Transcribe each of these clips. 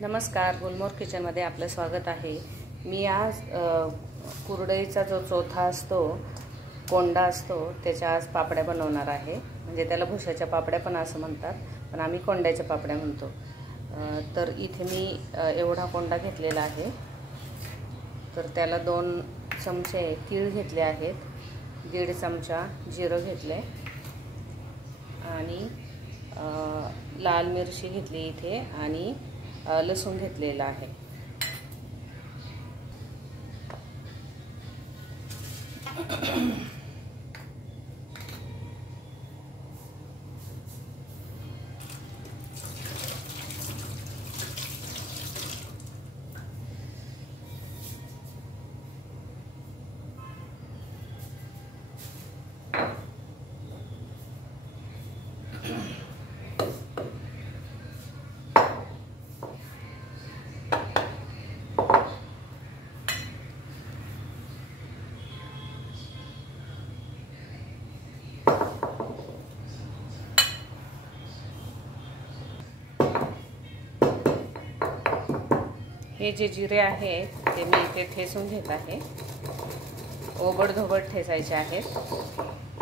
नमस्कार, गुलमोहर किचनमध्ये आपलं स्वागत आहे। मी आज कुरडईचा जो चौथा असतो, कोंडा असतो, त्याच्या आज पापड्या बनवणार आहे। म्हणजे त्याला भुशाच्या पापड्या पण असं म्हणतात, पण आम्ही कोंड्याच्या पापड्या म्हणतो। तर इथे मी एवढा कोंडा घेतलेला आहे। तर त्याला 2 चमचे तीळ घेतले आहेत, 1.5 चमचा जिरं घेतले आणि लाल मिरची घेतली इथे आणि लसूण घेतलेला आहे। हे जे जिरे आहेत ते मी इथे ठेचून घेत आहे। ओबडधोबड ठेचायचे आहेत,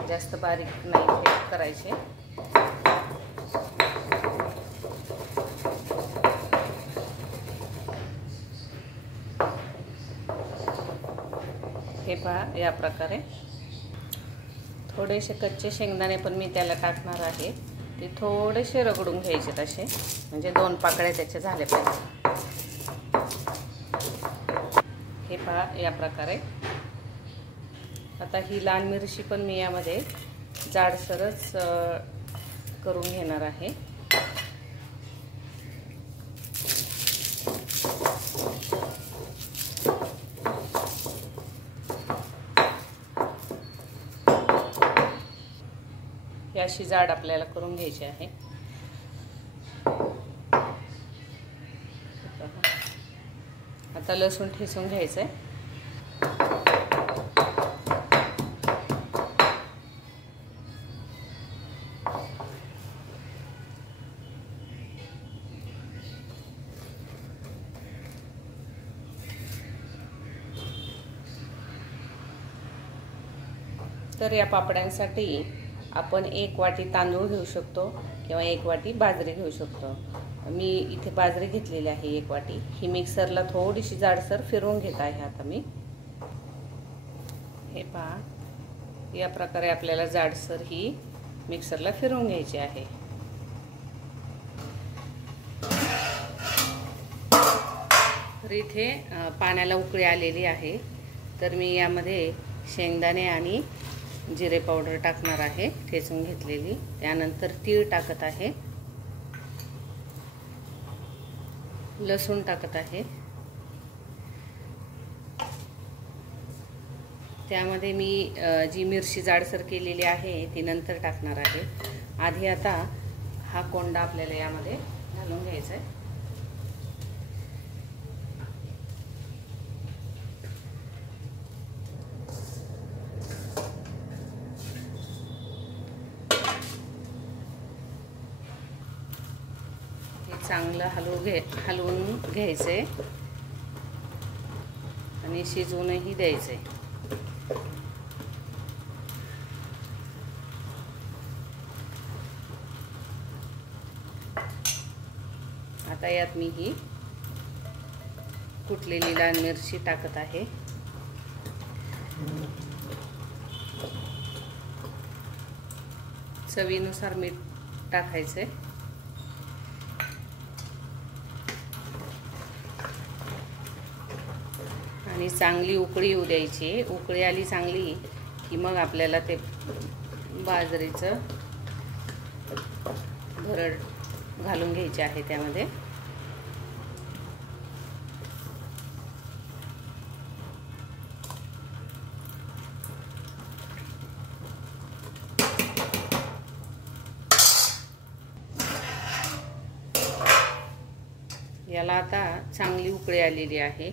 जास्त बारीक नाही करायचे। हे पहा, या प्रकारे थोडेसे कच्चे शेंगदाणे पण मी त्याला टाकणार आहे। ते थोडेसे रगडून घ्यायचे तसे, म्हणजे 2 पाकळ्या त्याचे झाले पाहिजे। हे पहा, या प्रकारे। आता ही लाल मिरची पण मी यामध्ये जाडसरच करून घेणार आहे। ही अशी जाड आपल्याला करून घ्यायची आहे। आता लसूण ठेचून घ्यायचं आहे। तर या पापड्यांसाठी आपण 1 वाटी तांदूळ घेऊ शकतो किंवा 1 वाटी बाजरी घेऊ शकतो। मी इथे बाजरी घेतलेली आहे 1 वाटी। ही मिक्सरला थोडीशी जाडसर फिरवून घेत आहे आता मी। हे पहा, या प्रकारे आपल्याला जाडसर ही मिक्सरला फिरवून घ्यायची आहे। तर इथे पाण्याला उकळी आलेली आहे। तर मी यामध्ये शेंगदाणे आणि जिरे पावडर टाकणार आहे, ठेचून घेतलेली। त्यानंतर तीळ टाकत आहे, लसूण टाकत आहे। त्यामध्ये मी जी मिरची जाडसर केलेली आहे ती नंतर टाकणार आहे। आधी आता हा कोंडा आपल्याला यामध्ये घालून घ्यायचा आहे। चांगलं हलवून घ्यायचंय आणि शिजवूनही द्यायचंय। आता यात मी ही कुटलेली लाल मिरची टाकत आहे। चवीनुसार मीठ टाकायचंय। आणि चांगली उकळी येऊ द्यायची। उकळी आली चांगली की मग आपल्याला ते बाजरीचं भरड घालून घ्यायचे आहे त्यामध्ये। याला आता चांगली उकळी आलेली आहे,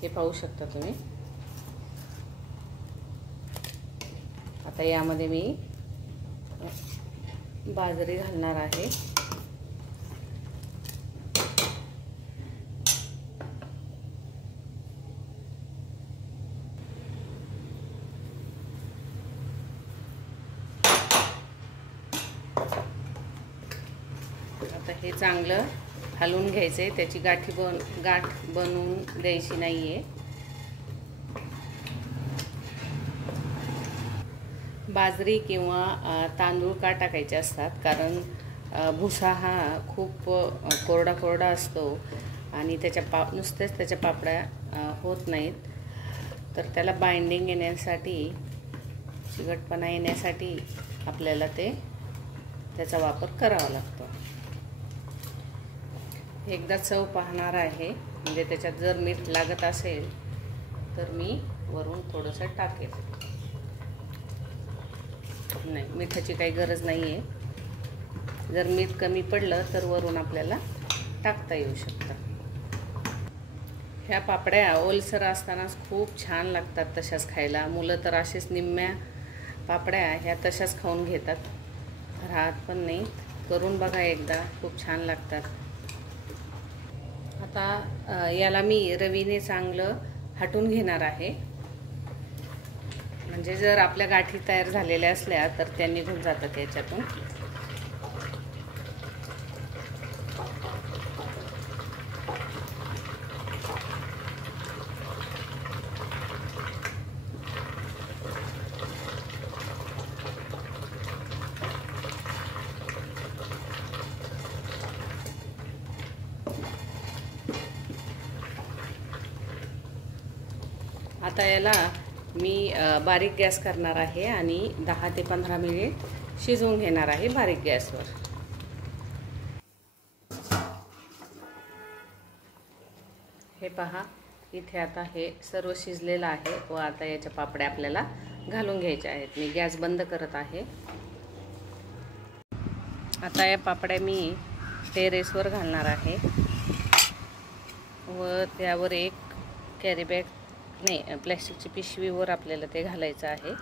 हे पाहू शकता तुम्ही। आता यामध्ये मी बाजरी घालणार आहे। हे चांगलं हलवून घ्यायचं आहे, त्याची गाठ बनवून द्यायची नाही आहे. बाजरी किंवा तांदूळ का टाकायचे असतात, कारण भुसा हा खूप कोरडा असतो आणि नुसतेच त्याच्या पापड्या होत नाहीत. तर त्याला बाइंडिंग येण्यासाठी, चिकटपणा येण्यासाठी आपल्याला त्याचा वापर करावा लागतो. एकदा चव पाहणार आहे, म्हणजे त्याच्यात जर मीठ लागत असेल तर मी वरून थोडंसं टाकेल. नाही, मिठाची काही गरज नाही आहे. जर मीठ कमी पडलं तर वरून आपल्याला टाकता येऊ शकतं. ह्या पापड्या ओलसर असतानाच खूप छान लागतात तशाच खायला. मुलं तर असेच निम्म्या पापड्या ह्या तशाच खाऊन घेतात, राहत पण नाही. करून बघा एकदा, खूप छान लागतात. आता याला मी रवीने चांगलं हटून घेणार आहे, म्हणजे जर आपल्या गाठी तयार झालेल्या असल्या तर त्या निघून जातात याच्यातून. आता याला मी बारीक गॅस करणार आहे आणि 10 ते 15 मिनिट शिजवून घेणार आहे बारीक गॅसवर. हे पहा, इथे आता हे सर्व शिजलेलं आहे व आता याच्या पापड्या आपल्याला घालून घ्यायच्या आहेत. मी गॅस बंद करत आहे. आता या पापड्या मी टेरेसवर घालणार आहे व त्यावर एक कॅरी बॅग, नाही, प्लॅस्टिकची पिशवीवर आपल्याला ते घालायचं आहे.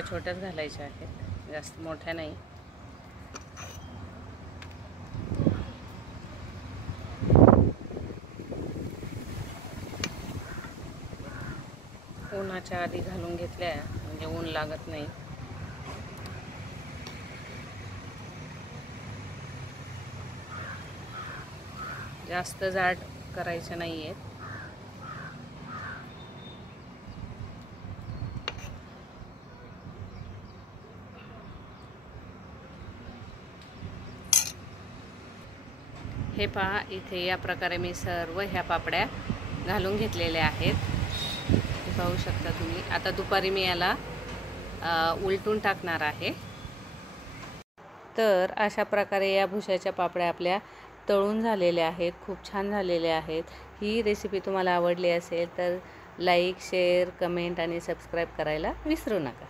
छोट्याच घालायच्या आहेत, जास्त मोठ्या नाही. उन्हाच्या आधी घालून घेतल्या म्हणजे ऊन लागत नाही. जास्त जाड करायचे नाही आहेत. हे पहा, इथे या प्रकारे मी सर्व ह्या पापड्या घालून घेतलेल्या आहेत. हे पाहू शकता तुम्ही. आता दुपारी मी याला उलटून टाकणार आहे. तर अशा प्रकारे या भुशाच्या पापड्या आपल्या तळून झालेल्या आहेत, खूप छान झालेल्या आहेत. ही रेसिपी तुम्हाला आवडली असेल तर लाईक, शेअर, कमेंट आणि सबस्क्राईब करायला विसरू नका.